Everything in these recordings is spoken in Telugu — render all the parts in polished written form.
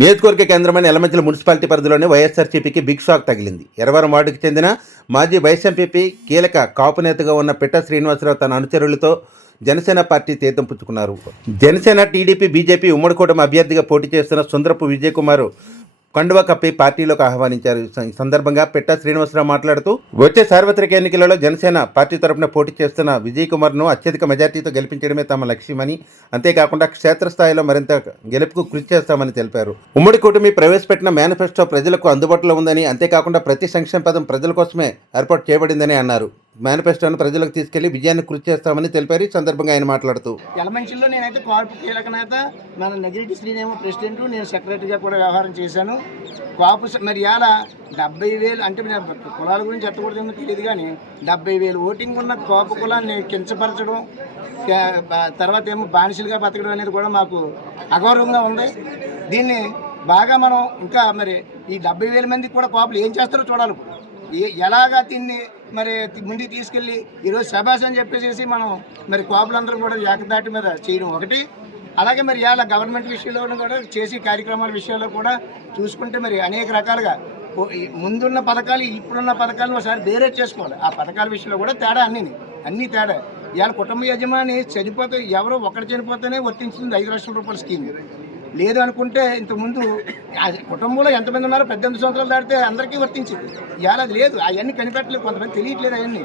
నియోజకవర్గ కేంద్రమైన ఎలమంచిల మున్సిపాలిటీ పరిధిలోని వైఎస్ఆర్సీపీకి బిగ్ షాక్ తగిలింది. ఎరవరం వార్డుకు చెందిన మాజీ వైస్ ఎంపీ కీలక కాపు నేతగా ఉన్న పిట్ట శ్రీనివాసరావు తన అనుచరులతో జనసేన పార్టీ తీర్థం పుచ్చుకున్నారు. జనసేన, టీడీపీ, బీజేపీ ఉమ్మడి కూటమి అభ్యర్థిగా పోటీ చేస్తున్న సుందరపు విజయ్ కుమార్ కండువా కప్పి పార్టీలోకి ఆహ్వానించారు. ఈ సందర్భంగా పిట్ట శ్రీనివాసరావు మాట్లాడుతూ వచ్చే సార్వత్రిక ఎన్నికలలో జనసేన పార్టీ తరఫున పోటీ చేస్తున్న విజయ్ కుమార్ను అత్యధిక మెజార్టీతో గెలిపించడమే తమ లక్ష్యమని, అంతేకాకుండా క్షేత్రస్థాయిలో మరింత గెలుపుకు కృషి చేస్తామని తెలిపారు. ఉమ్మడి కూటమి ప్రవేశపెట్టిన మేనిఫెస్టో ప్రజలకు అందుబాటులో ఉందని, అంతేకాకుండా ప్రతి సంక్షేమ పథకం ప్రజల కోసమే ఏర్పాటు చేయబడిందని అన్నారు. మేనిఫెస్టోను ప్రజలకు తీసుకెళ్లి విజయాన్ని కృషి చేస్తామని తెలిపారు. ఈ సందర్భంగా ఆయన మాట్లాడుతూ ఎలమంచిలో నేనైతే కాపు కీలక నేత, మన నెగిరిటీ శ్రీనేమో ప్రెసిడెంట్, నేను సెక్రటరీగా కూడా వ్యవహారం చేశాను. కాపు మరి ఇలా 70,000 అంటే కులాల గురించి ఎత్తకూడదేమో తెలియదు కానీ 70,000 ఓటింగ్ ఉన్న కాపు కులాన్ని కించపరచడం, తర్వాత ఏమో బానిసలుగా బతకడం అనేది కూడా మాకు అగౌరవంగా ఉంది. దీన్ని బాగా మనం ఇంకా మరి ఈ 70,000 మందికి కూడా కాపులు ఏం చేస్తారో చూడాలి. ఎలాగా దీన్ని మరి ముందుకు తీసుకెళ్ళి ఈరోజు శబాష్ అని చెప్పేసి మనం మరి కాపులందరూ కూడా ఏకదాటి మీద చేయడం ఒకటి. అలాగే మరి ఇలా గవర్నమెంట్ విషయంలో కూడా చేసే కార్యక్రమాల విషయాల్లో కూడా చూసుకుంటే మరి అనేక రకాలుగా ముందున్న పథకాలు ఇప్పుడున్న పథకాలను ఒకసారి బేరే చేసుకోవాలి. ఆ పథకాల విషయంలో కూడా తేడా అన్నీ తేడా. ఇవాళ కుటుంబ యజమాని చనిపోతే ఎవరో ఒకటి చనిపోతేనే వర్తించింది 5 లక్షల రూపాయల స్కీమ్. లేదు అనుకుంటే ఇంతకుముందు కుటుంబంలో ఎంతమంది ఉన్నారో 18 సంవత్సరాలు దాటితే అందరికీ వర్తించింది. ఇవాళ అది లేదు. అవన్నీ కనిపెట్టలేదు, కొంతమంది తెలియట్లేదు అవన్నీ.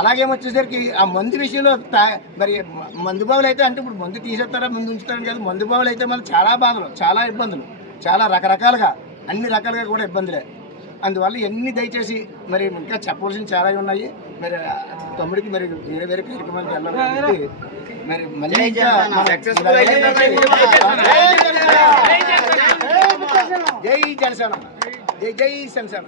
అలాగేమొచ్చేసరికి ఆ మందు విషయంలో మరి మందు బావులు అయితే అంటే ఇప్పుడు మందు తీసేస్తారా ముందు ఉంచుతారని కాదు, మందు బావులు అయితే మళ్ళీ చాలా బాధలు, చాలా ఇబ్బందులు, చాలా రకరకాలుగా అన్ని రకాలుగా కూడా ఇబ్బందులే. అందువల్ల ఇవన్నీ దయచేసి మరి ఇంకా చెప్పవలసిన చాలా ఉన్నాయి. మరి తమ్ముడికి మరి వేరే వేరే కార్యక్రమాలకు వెళ్ళాలి. మరి మళ్ళీ జై జనసేన, జై జనసేన.